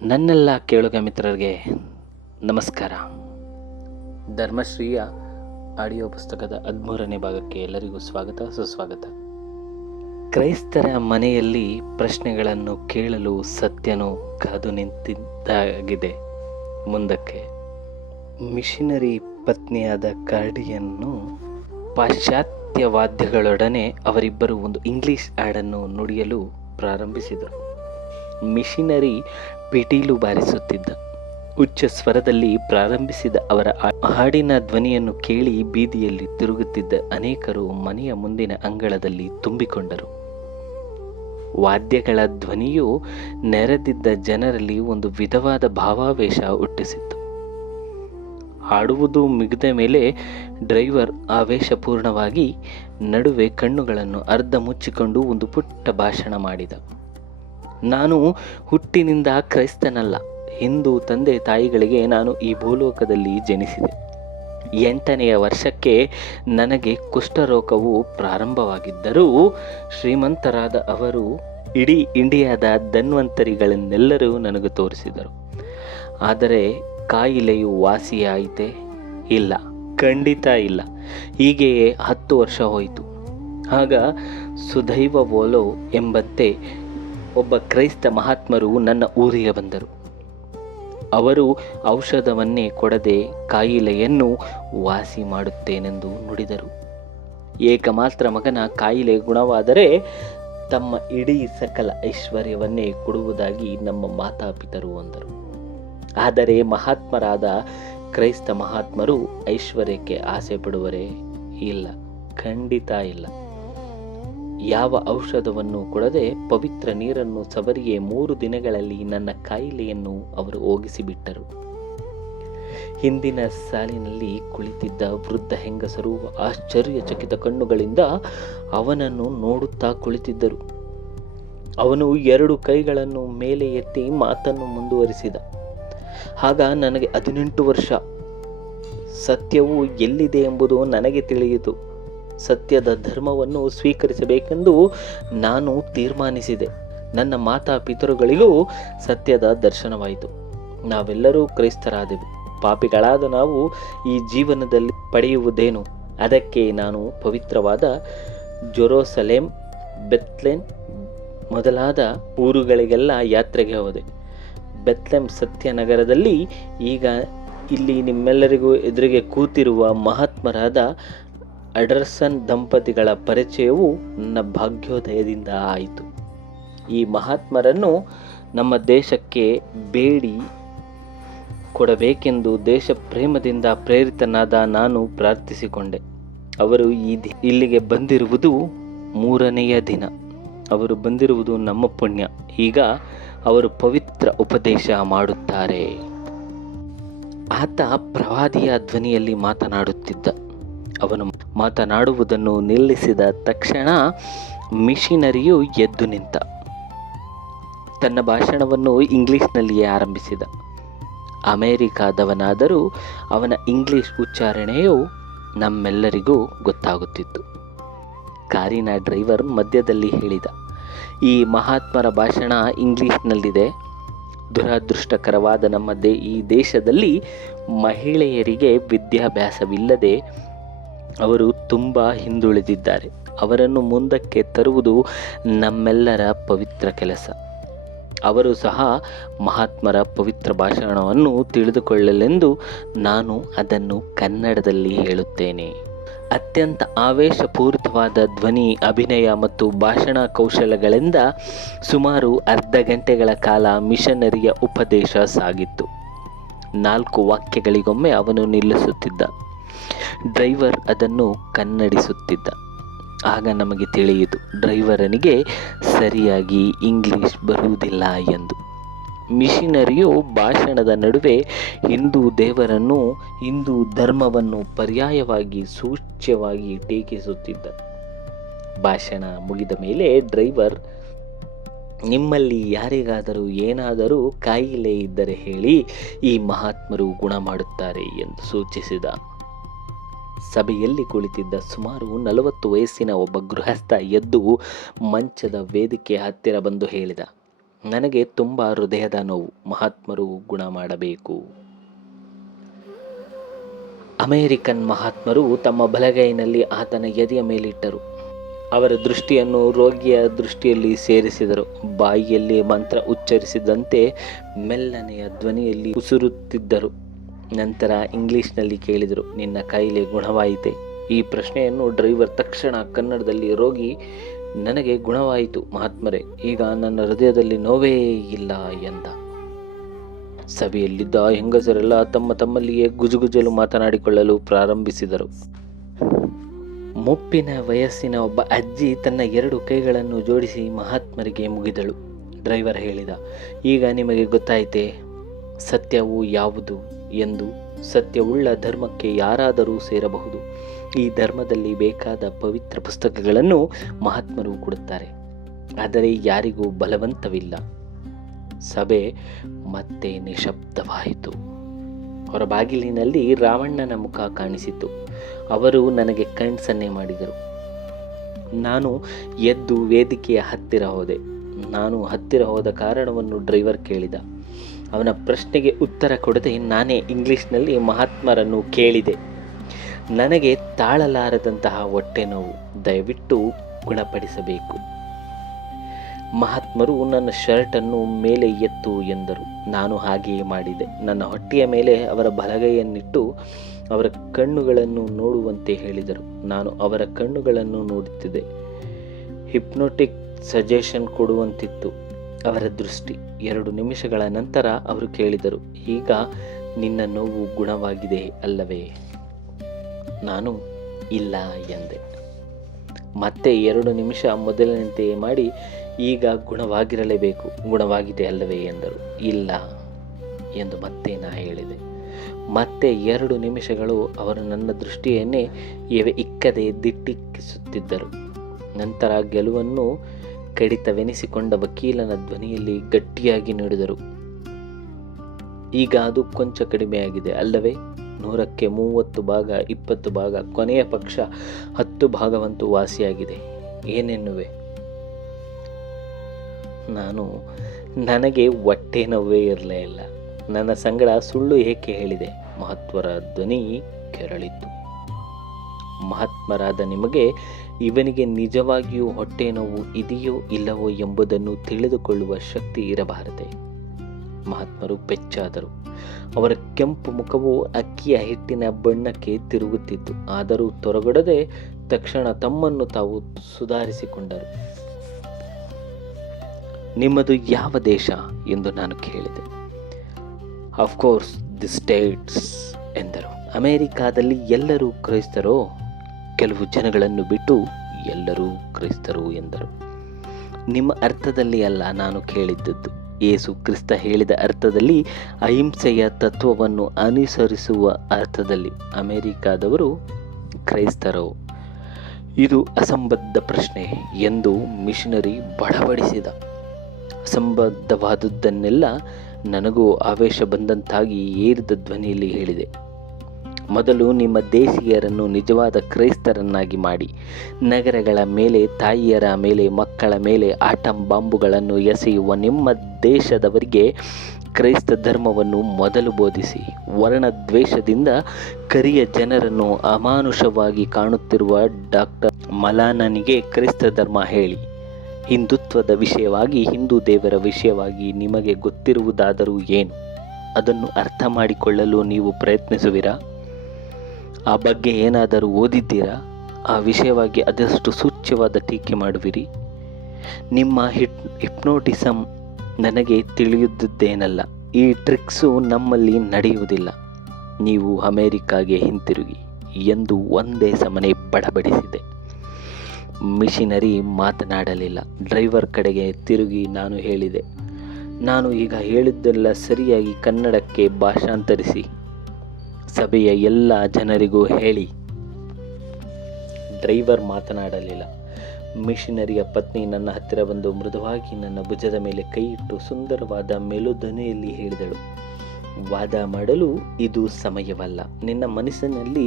ನನ್ನೆಲ್ಲ ಕೇಳುಗ ಮಿತ್ರರಿಗೆ ನಮಸ್ಕಾರ. ಧರ್ಮಶ್ರೀಯ ಆಡಿಯೋ ಪುಸ್ತಕದ 13ನೇ ಭಾಗಕ್ಕೆ ಎಲ್ಲರಿಗೂ ಸ್ವಾಗತ ಸುಸ್ವಾಗತ. ಕ್ರೈಸ್ತರ ಮನೆಯಲ್ಲಿ ಪ್ರಶ್ನೆಗಳನ್ನು ಕೇಳಲು ಸತ್ಯನು ಕಾದು ನಿಂತಿದ್ದಾಗಿದೆ. ಮುಂದಕ್ಕೆ ಮಿಷನರಿ ಪತ್ನಿಯಾದ ಕಾರ್ಡಿಯನ್ನು ಪಾಶ್ಚಾತ್ಯ ವಾದ್ಯಗಳೊಡನೆ ಅವರಿಬ್ಬರು ಒಂದು ಇಂಗ್ಲಿಷ್ ಹಾಡನ್ನು ನುಡಿಯಲು ಪ್ರಾರಂಭಿಸಿದರು. ಮಿಷನರಿ ಪಿಟೀಲು ಬಾರಿಸುತ್ತಿದ್ದ. ಉಚ್ಚ ಸ್ವರದಲ್ಲಿ ಪ್ರಾರಂಭಿಸಿದ ಅವರ ಹಾಡಿನ ಧ್ವನಿಯನ್ನು ಕೇಳಿ ಬೀದಿಯಲ್ಲಿ ತಿರುಗುತ್ತಿದ್ದ ಅನೇಕರು ಮನೆಯ ಮುಂದಿನ ಅಂಗಳದಲ್ಲಿ ತುಂಬಿಕೊಂಡರು. ವಾದ್ಯಗಳ ಧ್ವನಿಯು ನೆರೆದಿದ್ದ ಜನರಲ್ಲಿ ಒಂದು ವಿಧವಾದ ಭಾವಾವೇಶ ಹುಟ್ಟಿಸಿತ್ತು. ಹಾಡುವುದು ಮುಗಿದ ಮೇಲೆ ಡ್ರೈವರ್ ಆವೇಶಪೂರ್ಣವಾಗಿ ನಡುವೆ ಕಣ್ಣುಗಳನ್ನು ಅರ್ಧ ಮುಚ್ಚಿಕೊಂಡು ಒಂದು ಪುಟ್ಟ ಭಾಷಣ ಮಾಡಿದ. ನಾನು ಹುಟ್ಟಿನಿಂದ ಕ್ರೈಸ್ತನಲ್ಲ. ಹಿಂದೂ ತಂದೆ ತಾಯಿಗಳಿಗೆ ನಾನು ಈ ಭೂಲೋಕದಲ್ಲಿ ಜನಿಸಿದೆ. 8ನೆಯ ವರ್ಷಕ್ಕೆ ನನಗೆ ಕುಷ್ಠರೋಗವು ಪ್ರಾರಂಭವಾಗಿದ್ದರೂ ಶ್ರೀಮಂತರಾದ ಅವರು ಇಡೀ ಇಂಡಿಯಾದ ಧನ್ವಂತರಿಗಳನ್ನೆಲ್ಲರೂ ನನಗೆ ತೋರಿಸಿದರು. ಆದರೆ ಕಾಯಿಲೆಯು ವಾಸಿಯಾಯಿತೆ? ಇಲ್ಲ, ಖಂಡಿತ ಇಲ್ಲ. ಹೀಗೆಯೇ 10 ವರ್ಷ ಹೋಯಿತು. ಆಗ ಸುದೈವ ವೋಲೋ ಎಂಬಂತೆ ಒಬ್ಬ ಕ್ರೈಸ್ತ ಮಹಾತ್ಮರು ನನ್ನ ಊರಿಗೆ ಬಂದರು. ಅವರು ಔಷಧವನ್ನೇ ಕೊಡದೆ ಕಾಯಿಲೆಯನ್ನು ವಾಸಿ ಮಾಡುತ್ತೇನೆಂದು ನುಡಿದರು. ಏಕಮಾತ್ರ ಮಗನ ಕಾಯಿಲೆ ಗುಣವಾದರೆ ತಮ್ಮ ಇಡೀ ಸಕಲ ಐಶ್ವರ್ಯವನ್ನೇ ಕೊಡುವುದಾಗಿ ನಮ್ಮ ಮಾತಾಪಿತರು ಅಂದರು. ಆದರೆ ಮಹಾತ್ಮರಾದ ಕ್ರೈಸ್ತ ಮಹಾತ್ಮರು ಐಶ್ವರ್ಯಕ್ಕೆ ಆಸೆ ಪಡುವರೇ? ಇಲ್ಲ, ಖಂಡಿತ ಇಲ್ಲ. ಯಾವ ಔಷಧವನ್ನು ಕೊಡದೆ ಪವಿತ್ರ ನೀರನ್ನು ಸವರಿಯೇ 3 ದಿನಗಳಲ್ಲಿ ನನ್ನ ಕಾಯಿಲೆಯನ್ನು ಅವರು ಹೋಗಿಸಿಬಿಟ್ಟರು. ಹಿಂದಿನ ಸಾಲಿನಲ್ಲಿ ಕುಳಿತಿದ್ದ ವೃದ್ಧ ಹೆಂಗಸರು ಆಶ್ಚರ್ಯಚಕಿತ ಕಣ್ಣುಗಳಿಂದ ಅವನನ್ನು ನೋಡುತ್ತಾ ಕುಳಿತಿದ್ದರು. ಅವನು 2 ಕೈಗಳನ್ನು ಮೇಲೆ ಎತ್ತಿ ಮಾತನ್ನು ಮುಂದುವರಿಸಿದ. ಆಗ ನನಗೆ 18 ವರ್ಷ. ಸತ್ಯವು ಎಲ್ಲಿದೆ ಎಂಬುದು ನನಗೆ ತಿಳಿಯಿತು. ಸತ್ಯದ ಧರ್ಮವನ್ನು ಸ್ವೀಕರಿಸಬೇಕೆಂದು ನಾನು ತೀರ್ಮಾನಿಸಿದೆ. ನನ್ನ ಮಾತಾಪಿತರುಗಳಿಗೂ ಸತ್ಯದ ದರ್ಶನವಾಯಿತು. ನಾವೆಲ್ಲರೂ ಕ್ರೈಸ್ತರಾದೆವು. ಪಾಪಿಗಳಾದ ನಾವು ಈ ಜೀವನದಲ್ಲಿ ಪಡೆಯುವುದೇನು? ಅದಕ್ಕೆ ನಾನು ಪವಿತ್ರವಾದ ಜೆರೂಸಲೇಮ್, ಬೆತ್ಲೆಹೇಮ್ ಮೊದಲಾದ ಊರುಗಳಿಗೆಲ್ಲ ಯಾತ್ರೆಗೆ ಹೋದೆ. ಬೆತ್ಲೆಹೇಮ್ ಸತ್ಯನಗರದಲ್ಲಿ ಈಗ ಇಲ್ಲಿ ನಿಮ್ಮೆಲ್ಲರಿಗೂ ಎದುರಿಗೆ ಕೂತಿರುವ ಮಹಾತ್ಮರಾದ ಅಂಡರ್ಸನ್ ದಂಪತಿಗಳ ಪರಿಚಯವು ನನ್ನ ಭಾಗ್ಯೋದಯದಿಂದ ಆಯಿತು. ಈ ಮಹಾತ್ಮರನ್ನು ನಮ್ಮ ದೇಶಕ್ಕೆ ಬೇಡಿ ಕೊಡಬೇಕೆಂದು ದೇಶ ಪ್ರೇಮದಿಂದ ಪ್ರೇರಿತನಾದ ನಾನು ಪ್ರಾರ್ಥಿಸಿಕೊಂಡೆ. ಅವರು ಇಲ್ಲಿಗೆ ಬಂದಿರುವುದು 3ನೆಯ ದಿನ. ಅವರು ಬಂದಿರುವುದು ನಮ್ಮ ಪುಣ್ಯ. ಈಗ ಅವರು ಪವಿತ್ರ ಉಪದೇಶ ಮಾಡುತ್ತಾರೆ. ಆತ ಪ್ರವಾದಿಯ ಧ್ವನಿಯಲ್ಲಿ ಮಾತನಾಡುತ್ತಿದ್ದ. ಅವನು ಮಾತನಾಡುವುದನ್ನು ನಿಲ್ಲಿಸಿದ ತಕ್ಷಣ ಮಿಷನರಿಯು ಎದ್ದು ನಿಂತ. ತನ್ನ ಭಾಷಣವನ್ನು ಇಂಗ್ಲಿಷ್ನಲ್ಲಿಯೇ ಆರಂಭಿಸಿದ. ಅಮೆರಿಕಾದವನಾದರೂ ಅವನ ಇಂಗ್ಲಿಷ್ ಉಚ್ಚಾರಣೆಯು ನಮ್ಮೆಲ್ಲರಿಗೂ ಗೊತ್ತಾಗುತ್ತಿತ್ತು. ಕಾರಿನ ಡ್ರೈವರ್ ಮಧ್ಯದಲ್ಲಿ ಹೇಳಿದ, ಈ ಮಹಾತ್ಮರ ಭಾಷಣ ಇಂಗ್ಲಿಷ್ನಲ್ಲಿದೆ. ದುರದೃಷ್ಟಕರವಾದ ನಮ್ಮ ಈ ದೇಶದಲ್ಲಿ ಮಹಿಳೆಯರಿಗೆ ವಿದ್ಯಾಭ್ಯಾಸವಿಲ್ಲದೆ ಅವರು ತುಂಬ ಹಿಂದುಳಿದಿದ್ದಾರೆ. ಅವರನ್ನು ಮುಂದಕ್ಕೆ ತರುವುದು ನಮ್ಮೆಲ್ಲರ ಪವಿತ್ರ ಕೆಲಸ. ಅವರು ಸಹ ಮಹಾತ್ಮರ ಪವಿತ್ರ ಭಾಷಣವನ್ನು ತಿಳಿದುಕೊಳ್ಳಲೆಂದು ನಾನು ಅದನ್ನು ಕನ್ನಡದಲ್ಲಿ ಹೇಳುತ್ತೇನೆ. ಅತ್ಯಂತ ಆವೇಶಪೂರಿತವಾದ ಧ್ವನಿ, ಅಭಿನಯ ಮತ್ತು ಭಾಷಣ ಕೌಶಲಗಳಿಂದ ಸುಮಾರು ಅರ್ಧ ಗಂಟೆಗಳ ಕಾಲ ಮಿಷನರಿಯ ಉಪದೇಶ ಸಾಗಿತ್ತು. 4 ವಾಕ್ಯಗಳಿಗೊಮ್ಮೆ ಅವನು ನಿಲ್ಲಿಸುತ್ತಿದ್ದ. ಡ್ರೈವರ್ ಅದನ್ನು ಕನ್ನಡಿಸುತ್ತಿದ್ದ. ಆಗ ನಮಗೆ ತಿಳಿಯಿತು, ಡ್ರೈವರನಿಗೆ ಸರಿಯಾಗಿ ಇಂಗ್ಲಿಷ್ ಬರುವುದಿಲ್ಲ ಎಂದು. ಮಿಷನರಿಯು ಭಾಷಣದ ನಡುವೆ ಹಿಂದೂ ದೇವರನ್ನು, ಹಿಂದೂ ಧರ್ಮವನ್ನು ಪರ್ಯಾಯವಾಗಿ ಸೂಚ್ಯವಾಗಿ ಟೀಕಿಸುತ್ತಿದ್ದ. ಭಾಷಣ ಮುಗಿದ ಮೇಲೆ ಡ್ರೈವರ್, ನಿಮ್ಮಲ್ಲಿ ಯಾರಿಗಾದರೂ ಏನಾದರೂ ಕಾಯಿಲೆ ಇದ್ದರೆ ಹೇಳಿ, ಈ ಮಹಾತ್ಮರು ಗುಣ ಮಾಡುತ್ತಾರೆ ಎಂದು ಸೂಚಿಸಿದ. ಸಭೆಯಲ್ಲಿ ಕುಳಿತಿದ್ದ ಸುಮಾರು 40 ವಯಸ್ಸಿನ ಒಬ್ಬ ಗೃಹಸ್ಥ ಎದ್ದು ಮಂಚದ ವೇದಿಕೆ ಹತ್ತಿರ ಬಂದು ಹೇಳಿದ, ನನಗೆ ತುಂಬ ಹೃದಯದ ನೋವು. ಮಹಾತ್ಮರು ಗುಣ ಮಾಡಬೇಕು. ಅಮೇರಿಕನ್ ಮಹಾತ್ಮರು ತಮ್ಮ ಬಲಗೈನಲ್ಲಿ ಆತನ ಎದೆಯ ಮೇಲಿಟ್ಟರು. ಅವರ ದೃಷ್ಟಿಯನ್ನು ರೋಗಿಯ ದೃಷ್ಟಿಯಲ್ಲಿ ಸೇರಿಸಿದರು. ಬಾಯಿಯಲ್ಲಿ ಮಂತ್ರ ಉಚ್ಚರಿಸಿದಂತೆ ಮೆಲ್ಲನೆಯ ಧ್ವನಿಯಲ್ಲಿ ಉಸಿರುತ್ತಿದ್ದರು. ನಂತರ ಇಂಗ್ಲಿಷ್ನಲ್ಲಿ ಕೇಳಿದರು, ನಿನ್ನ ಕಾಯಿಲೆ ಗುಣವಾಯಿತೆ? ಈ ಪ್ರಶ್ನೆಯನ್ನು ಡ್ರೈವರ್ ತಕ್ಷಣ ಕನ್ನಡದಲ್ಲಿ, ರೋಗಿ, ನನಗೆ ಗುಣವಾಯಿತು ಮಹಾತ್ಮರೇ, ಈಗ ನನ್ನ ಹೃದಯದಲ್ಲಿ ನೋವೇ ಇಲ್ಲ ಎಂದ. ಸಭೆಯಲ್ಲಿದ್ದ ಹೆಂಗಸರೆಲ್ಲ ತಮ್ಮಲ್ಲಿಯೇ ಗುಜುಗುಜಲು ಮಾತನಾಡಿಕೊಳ್ಳಲು ಪ್ರಾರಂಭಿಸಿದರು. ಮುಪ್ಪಿನ ವಯಸ್ಸಿನ ಒಬ್ಬ ಅಜ್ಜಿ ತನ್ನ 2 ಕೈಗಳನ್ನು ಜೋಡಿಸಿ ಮಹಾತ್ಮರಿಗೆ ಮುಗಿದಳು. ಡ್ರೈವರ್ ಹೇಳಿದ, ಈಗ ನಿಮಗೆ ಗೊತ್ತಾಯಿತೆ ಸತ್ಯವು ಯಾವುದು ಎಂದು. ಸತ್ಯವುಳ್ಳ ಧರ್ಮಕ್ಕೆ ಯಾರಾದರೂ ಸೇರಬಹುದು. ಈ ಧರ್ಮದಲ್ಲಿ ಬೇಕಾದ ಪವಿತ್ರ ಪುಸ್ತಕಗಳನ್ನು ಮಹಾತ್ಮರು ಕೊಡುತ್ತಾರೆ, ಆದರೆ ಯಾರಿಗೂ ಬಲವಂತವಿಲ್ಲ. ಸಭೆ ಮತ್ತೆ ನಿಶಬ್ದವಾಯಿತು. ಹೊರಬಾಗಿಲಿನಲ್ಲಿ ರಾಮಣ್ಣನ ಮುಖ ಕಾಣಿಸಿತು. ಅವರು ನನಗೆ ಕಣ್ಸನ್ನೆ ಮಾಡಿದರು. ನಾನು ಎದ್ದು ವೇದಿಕೆಯ ಹತ್ತಿರ ಹೋದೆ. ನಾನು ಹತ್ತಿರ ಹೋದ ಕಾರಣವನ್ನು ಡ್ರೈವರ್ ಕೇಳಿದ. ಅವನ ಪ್ರಶ್ನೆಗೆ ಉತ್ತರ ಕೊಡದೆ ನಾನೇ ಇಂಗ್ಲಿಷ್ನಲ್ಲಿ ಮಹಾತ್ಮರನ್ನು ಕೇಳಿದೆ. ನನಗೆ ತಾಳಲಾರದಂತಹ ಹೊಟ್ಟೆ ನೋವು, ದಯವಿಟ್ಟು ಗುಣಪಡಿಸಬೇಕು. ಮಹಾತ್ಮರು ನನ್ನ ಶರ್ಟನ್ನು ಮೇಲೆ ಎತ್ತು ಎಂದರು. ನಾನು ಹಾಗೆಯೇ ಮಾಡಿದೆ. ನನ್ನ ಹೊಟ್ಟೆಯ ಮೇಲೆ ಅವರ ಬಲಗೈಯನ್ನಿಟ್ಟು ಅವರ ಕಣ್ಣುಗಳನ್ನು ನೋಡುವಂತೆ ಹೇಳಿದರು. ನಾನು ಅವರ ಕಣ್ಣುಗಳನ್ನು ನೋಡುತ್ತಿದ್ದೆ. ಹಿಪ್ನೋಟಿಕ್ ಸಜೆಷನ್ ಕೊಡುವಂತಿತ್ತು ಅವರ ದೃಷ್ಟಿ. 2 ನಿಮಿಷಗಳ ನಂತರ ಅವರು ಕೇಳಿದರು, ಈಗ ನಿನ್ನ ನೋವು ಗುಣವಾಗಿದೆ ಅಲ್ಲವೇ? ನಾನು ಇಲ್ಲ ಎಂದೆ. ಮತ್ತೆ 2 ನಿಮಿಷ ಮೊದಲಿನಂತೆಯೇ ಮಾಡಿ, ಈಗ ಗುಣವಾಗಿರಲೇಬೇಕು, ಗುಣವಾಗಿದೆ ಅಲ್ಲವೇ ಎಂದರು. ಇಲ್ಲ ಎಂದು ಮತ್ತೆ ನಾ ಹೇಳಿದೆ. ಮತ್ತೆ 2 ನಿಮಿಷಗಳು ಅವರು ನನ್ನ ದೃಷ್ಟಿಯನ್ನೇ ಇಕ್ಕದೆ ದಿಟ್ಟಿಕ್ಕಿಸುತ್ತಿದ್ದರು. ನಂತರ ಗೆಲುವನ್ನು ಕಡಿತವೆನಿಸಿಕೊಂಡ ವಕೀಲನ ಧ್ವನಿಯಲ್ಲಿ ಗಟ್ಟಿಯಾಗಿ ನುಡಿದರು, ಈಗ ಅದು ಕೊಂಚ ಕಡಿಮೆಯಾಗಿದೆ ಅಲ್ಲವೇ? 100ಕ್ಕೆ 30 ಭಾಗ, 20 ಭಾಗ, ಕೊನೆಯ ಪಕ್ಷ 10 ಭಾಗವಂತೂ ವಾಸಿಯಾಗಿದೆ. ಏನೆನ್ನುವೆ? ನನಗೆ ಹೊಟ್ಟೆ ನೋವೇ ಇರಲೇ ಇಲ್ಲ. ನನ್ನ ಸಂಗಡ ಸುಳ್ಳು ಏಕೆ ಹೇಳಿದೆ? ಮಹತ್ವರ ಧ್ವನಿ ಕೆರಳಿತು. ಮಹಾತ್ಮರಾದ ನಿಮಗೆ ಇವನಿಗೆ ನಿಜವಾಗಿಯೂ ಹೊಟ್ಟೆ ನೋವು ಇದೆಯೋ ಇಲ್ಲವೋ ಎಂಬುದನ್ನು ತಿಳಿದುಕೊಳ್ಳುವ ಶಕ್ತಿ ಇರಬಾರದೆ? ಮಹಾತ್ಮರು ಬೆಚ್ಚಾದರು. ಅವರ ಕೆಂಪು ಮುಖವು ಅಕ್ಕಿಯ ಹಿಟ್ಟಿನ ಬಣ್ಣಕ್ಕೆ ತಿರುಗುತ್ತಿತ್ತು. ಆದರೂ ತೊರಗಡದೆ ತಕ್ಷಣ ತಮ್ಮನ್ನು ತಾವು ಸುಧಾರಿಸಿಕೊಂಡರು. ನಿಮ್ಮದು ಯಾವ ದೇಶ ಎಂದು ನಾನು ಕೇಳಿದೆ. ಅಫ್ಕೋರ್ಸ್ ದಿ ಸ್ಟೇಟ್ಸ್ ಎಂದರು. ಅಮೆರಿಕಾದಲ್ಲಿ ಎಲ್ಲರೂ ಕ್ರೈಸ್ತರೋ? ಕೆಲವು ಜನಗಳನ್ನು ಬಿಟ್ಟು ಎಲ್ಲರೂ ಕ್ರೈಸ್ತರು ಎಂದರು. ನಿಮ್ಮ ಅರ್ಥದಲ್ಲಿ ಅಲ್ಲ ನಾನು ಕೇಳಿದ್ದದ್ದು. ಯೇಸು ಕ್ರಿಸ್ತ ಹೇಳಿದ ಅರ್ಥದಲ್ಲಿ, ಅಹಿಂಸೆಯ ತತ್ವವನ್ನು ಅನುಸರಿಸುವ ಅರ್ಥದಲ್ಲಿ ಅಮೆರಿಕಾದವರು ಕ್ರೈಸ್ತರೋ? ಇದು ಅಸಂಬದ್ಧ ಪ್ರಶ್ನೆ ಎಂದು ಮಿಷನರಿ ಬಡಬಡಿಸಿದ. ಅಸಂಬದ್ಧವಾದುದನ್ನೆಲ್ಲ ನನಗೂ ಆವೇಶ ಬಂದಂತಾಗಿ ಏರಿದ ಧ್ವನಿಯಲ್ಲಿ ಹೇಳಿದೆ. ಮೊದಲು ನಿಮ್ಮ ದೇಶೀಯರನ್ನು ನಿಜವಾದ ಕ್ರೈಸ್ತರನ್ನಾಗಿ ಮಾಡಿ. ನಗರಗಳ ಮೇಲೆ, ತಾಯಿಯರ ಮೇಲೆ, ಮಕ್ಕಳ ಮೇಲೆ ಆಟಂ ಬಾಂಬುಗಳನ್ನು ಎಸೆಯುವ ನಿಮ್ಮ ದೇಶದವರಿಗೆ ಕ್ರೈಸ್ತ ಧರ್ಮವನ್ನು ಮೊದಲು ಬೋಧಿಸಿ. ವರ್ಣದ್ವೇಷದಿಂದ ಕರಿಯ ಜನರನ್ನು ಅಮಾನುಷವಾಗಿ ಕಾಣುತ್ತಿರುವ ಡಾಕ್ಟರ್ ಮಲಾನನಿಗೆ ಕ್ರೈಸ್ತ ಧರ್ಮ ಹೇಳಿ. ಹಿಂದುತ್ವದ ವಿಷಯವಾಗಿ, ಹಿಂದೂ ದೇವರ ವಿಷಯವಾಗಿ ನಿಮಗೆ ಗೊತ್ತಿರುವುದಾದರೂ ಏನು? ಅದನ್ನು ಅರ್ಥ ಮಾಡಿಕೊಳ್ಳಲು ನೀವು ಪ್ರಯತ್ನಿಸುವಿರಾ? ಆ ಬಗ್ಗೆ ಏನಾದರೂ ಓದಿದ್ದೀರಾ? ಆ ವಿಷಯವಾಗಿ ಅದಷ್ಟು ಸೂಚ್ಯವಾದ ಟೀಕೆ ಮಾಡುವಿರಿ? ನಿಮ್ಮ ಹಿಪ್ನೋಟಿಸಮ್ ನನಗೆ ತಿಳಿಯುವುದೇನಲ್ಲ. ಈ ಟ್ರಿಕ್ಸು ನಮ್ಮಲ್ಲಿ ನಡೆಯುವುದಿಲ್ಲ. ನೀವು ಅಮೆರಿಕಾಗೆ ಹಿಂತಿರುಗಿ ಎಂದು ಒಂದೇ ಸಮನೆ ಬಡಬಡಿಸಿದೆ. ಮಿಷನರಿ ಮಾತನಾಡಲಿಲ್ಲ. ಡ್ರೈವರ್ ಕಡೆಗೆ ತಿರುಗಿ ನಾನು ಹೇಳಿದೆ, ನಾನು ಈಗ ಹೇಳಿದ್ದೆಲ್ಲ ಸರಿಯಾಗಿ ಕನ್ನಡಕ್ಕೆ ಭಾಷಾಂತರಿಸಿ ಸಭೆಯ ಎಲ್ಲ ಜನರಿಗೂ ಹೇಳಿ. ಡ್ರೈವರ್ ಮಾತನಾಡಲಿಲ್ಲ. ಮಿಷನರಿಯ ಪತ್ನಿ ನನ್ನ ಹತ್ತಿರ ಬಂದು ಮೃದುವಾಗಿ ನನ್ನ ಭುಜದ ಮೇಲೆ ಕೈಯಿಟ್ಟು ಸುಂದರವಾದ ಮೆಲುಧ್ವನಿಯಲ್ಲಿ ಹೇಳಿದಳು, ವಾದ ಮಾಡಲು ಇದು ಸಮಯವಲ್ಲ. ನಿನ್ನ ಮನಸ್ಸಿನಲ್ಲಿ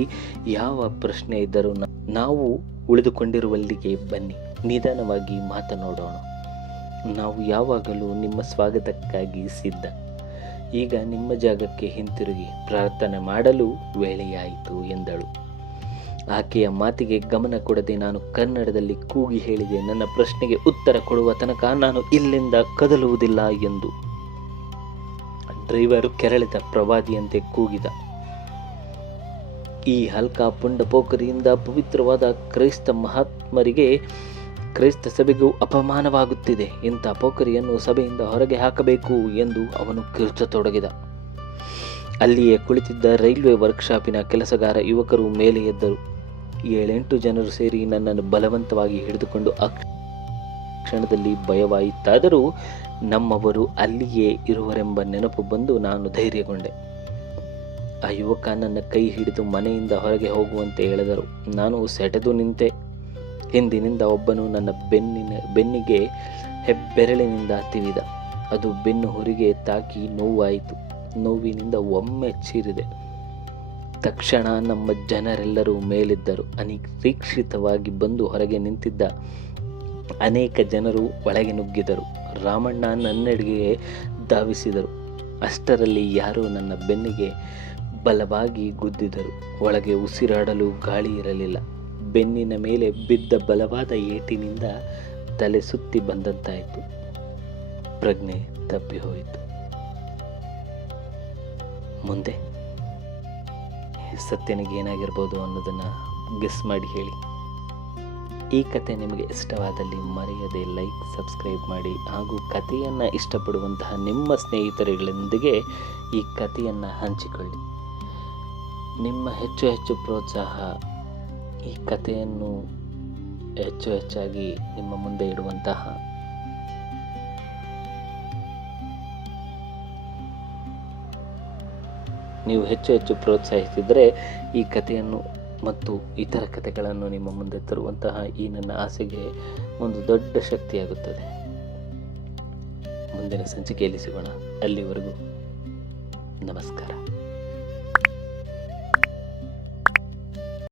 ಯಾವ ಪ್ರಶ್ನೆ ಇದ್ದರೂ ನಾವು ಉಳಿದುಕೊಂಡಿರುವಲ್ಲಿಗೆ ಬನ್ನಿ, ನಿಧಾನವಾಗಿ ಮಾತನಾಡೋಣ. ನಾವು ಯಾವಾಗಲೂ ನಿಮ್ಮ ಸ್ವಾಗತಕ್ಕಾಗಿ ಸಿದ್ಧ. ಈಗ ನಿಮ್ಮ ಜಾಗಕ್ಕೆ ಹಿಂತಿರುಗಿ ಪ್ರಾರ್ಥನೆ ಮಾಡಲು ವೇಳೆಯಾಯಿತು ಎಂದಳು. ಆಕೆಯ ಮಾತಿಗೆ ಗಮನ ಕೊಡದೆ ನಾನು ಕನ್ನಡದಲ್ಲಿ ಕೂಗಿ ಹೇಳಿದೆ, ನನ್ನ ಪ್ರಶ್ನೆಗೆ ಉತ್ತರ ಕೊಡುವ ತನಕ ನಾನು ಇಲ್ಲಿಂದ ಕದಲುವುದಿಲ್ಲ ಎಂದು. ಡ್ರೈವರ್ ಕೆರಳಿದ ಪ್ರವಾದಿಯಂತೆ ಕೂಗಿದ. ಈ ಹಲ್ಕ ಪುಂಡ ಪೋಖರಿಯಿಂದ ಪವಿತ್ರವಾದ ಕ್ರೈಸ್ತ ಮಹಾತ್ಮರಿಗೆ, ಕ್ರೈಸ್ತ ಸಭೆಗೂ ಅಪಮಾನವಾಗುತ್ತಿದೆ. ಇಂಥ ಪೋಖರಿಯನ್ನು ಸಭೆಯಿಂದ ಹೊರಗೆ ಹಾಕಬೇಕು ಎಂದು ಅವನು ಕಿರುಚತೊಡಗಿದ. ಅಲ್ಲಿಯೇ ಕುಳಿತಿದ್ದ ರೈಲ್ವೆ ವರ್ಕ್ಶಾಪಿನ ಕೆಲಸಗಾರ ಯುವಕರು ಮೇಲೆ ಎದ್ದರು. 7-8 ಜನರು ಸೇರಿ ನನ್ನನ್ನು ಬಲವಂತವಾಗಿ ಹಿಡಿದುಕೊಂಡು ಆ ಕ್ಷಣದಲ್ಲಿ ಭಯವಾಯಿತಾದರೂ ನಮ್ಮವರು ಅಲ್ಲಿಯೇ ಇರುವರೆಂಬ ನೆನಪು ಬಂದು ನಾನು ಧೈರ್ಯಗೊಂಡೆ. ಆ ಯುವಕ ನನ್ನ ಕೈ ಹಿಡಿದು ಮನೆಯಿಂದ ಹೊರಗೆ ಹೋಗುವಂತೆ ಎಳೆದರು. ನಾನು ಸೆಟೆದು ನಿಂತೆ. ಹಿಂದಿನಿಂದ ಒಬ್ಬನು ನನ್ನ ಬೆನ್ನಿಗೆ ಹೆಬ್ಬೆರಳಿನಿಂದ ತಿವಿದ. ಅದು ಬೆನ್ನು ಹುರಿಗೆ ತಾಕಿ ನೋವಾಯಿತು. ನೋವಿನಿಂದ ಒಮ್ಮೆ ಚೀರಿದೆ. ತಕ್ಷಣ ನಮ್ಮ ಜನರೆಲ್ಲರೂ ಮೇಲಿದ್ದರು. ಅನಿರೀಕ್ಷಿತವಾಗಿ ಬಂದು ಹೊರಗೆ ನಿಂತಿದ್ದ ಅನೇಕ ಜನರು ಒಳಗೆ ನುಗ್ಗಿದರು. ರಾಮಣ್ಣ ನನ್ನೆಡೆಗೆ ಧಾವಿಸಿದರು. ಅಷ್ಟರಲ್ಲಿ ಯಾರೋ ನನ್ನ ಬೆನ್ನಿಗೆ ಬಲವಾಗಿ ಗುದ್ದಿದರು. ಒಳಗೆ ಉಸಿರಾಡಲು ಗಾಳಿ ಇರಲಿಲ್ಲ. ಬೆನ್ನಿನ ಮೇಲೆ ಬಿದ್ದ ಬಲವಾದ ಏಟಿನಿಂದ ತಲೆ ಸುತ್ತಿ ಬಂದಂತಾಯಿತು. ಪ್ರಜ್ಞೆ ತಪ್ಪಿ ಹೋಯಿತು. ಮುಂದೆ ಸತ್ಯನಿಗೆ ಏನಾಗಿರ್ಬೋದು ಅನ್ನೋದನ್ನು ಗೆಸ್ ಮಾಡಿ ಹೇಳಿ. ಈ ಕತೆ ನಿಮಗೆ ಇಷ್ಟವಾದಲ್ಲಿ ಮರೆಯದೆ ಲೈಕ್, ಸಬ್ಸ್ಕ್ರೈಬ್ ಮಾಡಿ ಹಾಗೂ ಕಥೆಯನ್ನು ಇಷ್ಟಪಡುವಂತಹ ನಿಮ್ಮ ಸ್ನೇಹಿತರುಗಳೊಂದಿಗೆ ಈ ಕಥೆಯನ್ನು ಹಂಚಿಕೊಳ್ಳಿ. ನಿಮ್ಮ ಹೆಚ್ಚು ಪ್ರೋತ್ಸಾಹ ಈ ಕಥೆಯನ್ನು ಹೆಚ್ಚಾಗಿ ನಿಮ್ಮ ಮುಂದೆ ಇಡುವಂತಹ ನೀವು ಹೆಚ್ಚು ಪ್ರೋತ್ಸಾಹಿಸಿದರೆ ಈ ಕಥೆಯನ್ನು ಮತ್ತು ಇತರ ಕಥೆಗಳನ್ನು ನಿಮ್ಮ ಮುಂದೆ ತರುವಂತಹ ಈ ನನ್ನ ಆಸೆಗೆ ಒಂದು ದೊಡ್ಡ ಶಕ್ತಿಯಾಗುತ್ತದೆ. ಮುಂದಿನ ಸಂಚಿಕೆಯಲ್ಲಿ ಸಿಗೋಣ. ಅಲ್ಲಿವರೆಗೂ ನಮಸ್ಕಾರ.